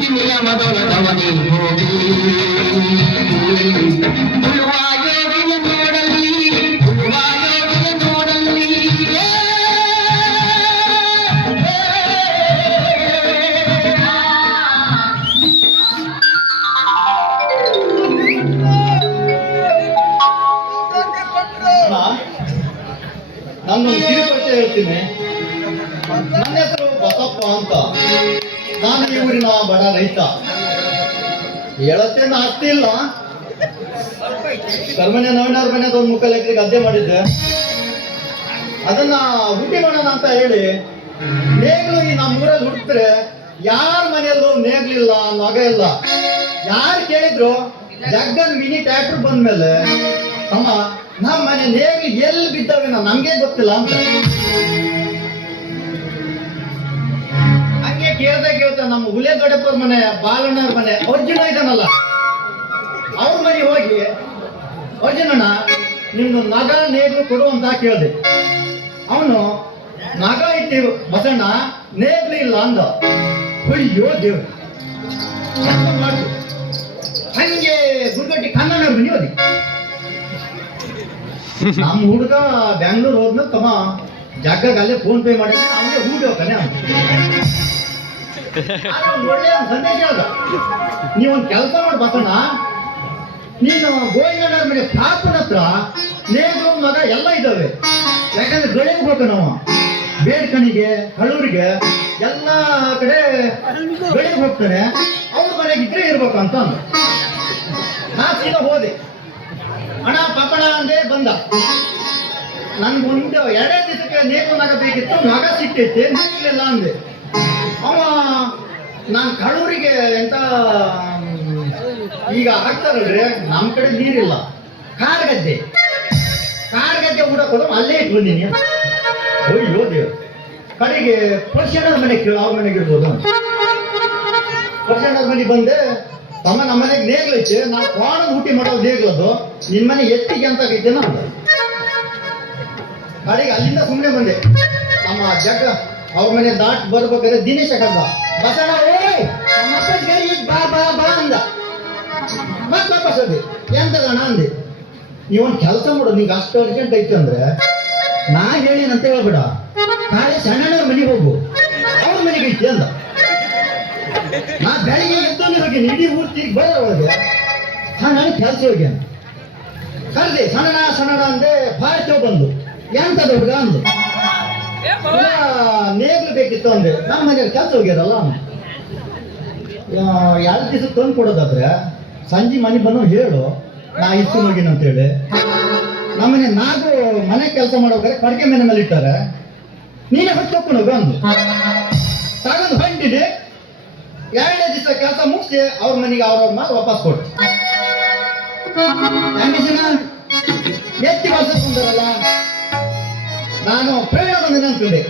ನಿಯಮದೊಳಗವನೇ ಹೋಗಿ ಉಳುವಾಯೋಗಿಯ ನೋಡಲ್ಲಿ ಉಳುವಾಯೋಗಿಯ ನೋಡಲ್ಲಿ ನಾನು ಕಿರುಪರಿಚಯ ಹೇಳ್ತೀನಿ. ನನ್ನ ಹೆಸರು ಬಸಪ್ಪ ಅಂತ. ನಾನು ಈ ಊರಿನ ಬಡ ರೈತ. ಹೇಳತ್ತೇನು ಆಸ್ತಿ ಇಲ್ಲ. ಕರ್ಮನೆ ನವೀನವ್ರ ಮನೆಯದ ಒಂದು 3 ಎಕರೆ ಗದ್ದೆ ಮಾಡಿದ್ದೆ. ಅದನ್ನ ಹುಟ್ಟಿ ಮಾಡೋಣ ಅಂತ ಹೇಳಿ ನೇಗ್ಲು ಈ ನಮ್ಮೂರಲ್ಲಿ ಹುಟ್ಟಿದ್ರೆ ಯಾರ ಮನೆಯಲ್ಲೂ ನೇಗ್ಲಿಲ್ಲ, ನೊಗ ಇಲ್ಲ. ಯಾರು ಕೇಳಿದ್ರು ಜಗ್ಗನ್ ಮಿನಿ ಟ್ರ್ಯಾಕ್ಟರ್ ಬಂದ್ಮೇಲೆ ತಮ್ಮ ನಮ್ಮ ಮನೆ ನೇಗ್ಲಿ ಎಲ್ಲಿ ಬಿದ್ದವೆ ನಮ್ಗೆ ಗೊತ್ತಿಲ್ಲ ಅಂತ. ಹಂಗೆ ಕೇಳ್ತಾ ನಮ್ಮ ಹುಲಿಯ ದೊಡ್ಡಪ್ಪರ ಮನೆ, ಬಾಲಣ್ಣವ್ರ ಮನೆ, ಅರ್ಜುನ ಇದಾನಲ್ಲ, ಅವ್ರ ಮನೆ ಹೋಗಿ ಅರ್ಜುನಣ್ಣ ನಿಮ್ದು ನಗ ನೇಗ್ಲು ಕೊಡು ಅಂತ ಕೇಳಿದೆ. ಅವನು ನಗ ಇಟ್ಟಿ ಬಸಣ್ಣ ನೇಗ್ಲಿ ಇಲ್ಲ ಅಂದ. ಅಯ್ಯೋ ದೇವ್ರು, ಮಾಡಿ ಹಂಗೆ ಗುರುಗಟ್ಟಿ ಕನ್ನಡ ಮನೆ ಹೋದಿ. ನಮ್ಮ ಹುಡುಗ ಬ್ಯಾಂಗ್ಳೂರ್ ಹೋದ್ಮೇಲೆ ತಮ್ಮ ಜಾಗಕ್ಕೆ ಅಲ್ಲೇ ಫೋನ್ ಪೇ ಮಾಡಿದ್ರೆ ಅವನಿಗೆ ಊಟ ಹೋಗ್ತಾನೆ. ಒಳ್ಳೆ ಸಂದೇಶ ಹೇಳ್ದ, ನೀವೊಂದು ಕೆಲಸ ಮಾಡಿ ಬಸಣ್ಣ, ನೀನು ಗೋವಿಂದಣ್ಣವ್ರ ಮನೆ ಪಾಪನ ಹತ್ರ ನೇಗ್ಲು ಮಗ ಎಲ್ಲ ಇದ್ದಾವೆ. ಯಾಕಂದ್ರೆ ಗಡಿಗೆ ಹೋಗ್ತಾನೆ ನಾವು, ಬೇಡ್ಕಣಿಗೆ ಹಳ್ಳೂರಿಗೆ ಎಲ್ಲ ಕಡೆ ಗಡಿಗೆ ಹೋಗ್ತಾನೆ. ಅವ್ರ ಮನೆಗೆ ಇದ್ರೆ ಇರ್ಬೇಕು ಅಂತ ಅಂದ. ನಾ ಸೀದಾ ಹೋದೆ. ಅಣ್ಣ ಪಾಪಣ ಅಂದೇ ಬಂದ. ನನ್ಗೊಂದು 2 ದಿವಸಕ್ಕೆ ನೇಗ್ಲು ಮಗ ಬೇಕಿತ್ತು, ಮಗ ಸಿಕ್ಕೈತೆ ನೇಗ್ಲಿಲ್ಲ ಅಂದೆ. ಅವ ನಾನು ಕಡೂರಿಗೆ ಎಂತ ಈಗ ಹಾಕ್ತಾರಲ್ರಿ, ನಮ್ಮ ಕಡೆ ನೀರಿಲ್ಲ, ಕಾಡ್ಗದ್ದೆ ಊಟಕ್ಕೆ ಅಲ್ಲೇ ಇಟ್ಟು ಬಂದೀನಿ. ಅಯ್ಯೋ ದೇವ್, ಕಡೆಗೆ ಪರ್ಷಣ್ಣರ ಮನೆ ಕೇಳು, ಅವ್ರ ಮನೆಗೆ ಇರ್ಬೋದು. ಪರ್ಷಣ್ಣರ ಮನೆಗೆ ಬಂದೆ. ತಮ್ಮ ನಮ್ಮ ಮನೆಗೆ ನೇಗ್ಲೈತೆ, ನಾವು ಕೋಣದ ಊಟಿ ಮಾಡೋದು ನೇಗ್ಲದು, ನಿನ್ನ ಮನೆ ಎತ್ತಿಗೆ ಅಂತ ಆಗೈತೇನ ಅಂತ. ಕಡೆಗೆ ಅಲ್ಲಿಂದ ಸುಮ್ಮನೆ ಬಂದೆ. ನಮ್ಮ ಜಗ್ಗ ಅವ್ರ ಮನೆ ದಾಟ್ ಬರ್ಬೇಕಾದ್ರೆ ದಿನೇಶ ಕಡ್ದ, ಬಸಣ್ಣ ಓಯ್ ನಮ್ಮ ಅಪ್ಪಜ್ಗೆ ಈಗ ಬಾ ಬಾ ಬಾ ಅಂದ. ಮತ್ತೆ ವಾಪಸ್ ಹೋದೆ. ಎಂತದಣ್ಣ ಅಂದೆ. ನೀವೊಂದು ಕೆಲಸ ಮಾಡು, ನಿಂಗೆ ಅಷ್ಟು ಅರ್ಜೆಂಟ್ ಐತೆ ಅಂದ್ರೆ ನಾ ಹೇಳಿನಂತ ಹೇಳ್ಬೇಡ, ನಾಳೆ ಸಣ್ಣನವ್ರ ಮನೆಗೆ ಹೋಗು, ಅವ್ರ ಮನೆಗೆ ಐತಿ ಅಂದ. ನಾ ಬೆಳಿಗ್ಗೆ ಎದ್ದು ಹೋಗ್ಯಾನ, ಇಡೀ ಊರು ತಿರುಗಿ ಬರೋವಾಗ ಸಣ್ಣ ಕೆಲಸ ಹೋಗ್ಯಾನ. ಕರೆದೆ ಸಣ್ಣ ಅಂದೆ. ಭಾರತ ಬಂದು ಎಂತದ ಹುಡುಗ ಅಂದು. ನೇಗ್ಲು ಬೇಕಿತ್ತು ಅಂದೆ. ನಮ್ಮ ಮನೆಯಲ್ಲಿ ಕೆಲಸ ಹೋಗ್ಯಾರಲ್ಲ, 2 ದಿವಸ ತಂದು ಕೊಡೋದಾದ್ರೆ ಸಂಜೆ ಮನೆ ಬಂದು ಹೇಳು, ನಾ ಇತ್ತು ಹೋಗಿನ ಅಂತೇಳಿ. ನಮ್ಮನೆ ನಾಲ್ಕು ಮನೆ ಕೆಲಸ ಮಾಡೋಬೇಕಾದ್ರೆ ಕಡಿಕೆ ಮನೆ ಮೇಲೆ ಇಟ್ಟಾರೆ, ನೀನೇ ಹೊತ್ತು ಹೋಗ್ಕೊಂಡು ಹೋಗು ಅಂದು. ತಗೊಂಡು ಹೊಂಟಿದೆ. 2ನೇ ದಿವಸ ಕೆಲಸ ಮುಗಿಸಿ ಅವ್ರ ಮನೆಗೆ ಅವ್ರವ್ರ ಮಾತು ವಾಪಸ್ ಕೊಟ್ಟು ಎತ್ತಿ ಬರ್ಸಕ್ ಕುಂತಾರಲ್ಲ, ನಾನು ಪ್ರಯಾಣ ಬಂದಿನ ಅನ್ಕೊಂಡೆ.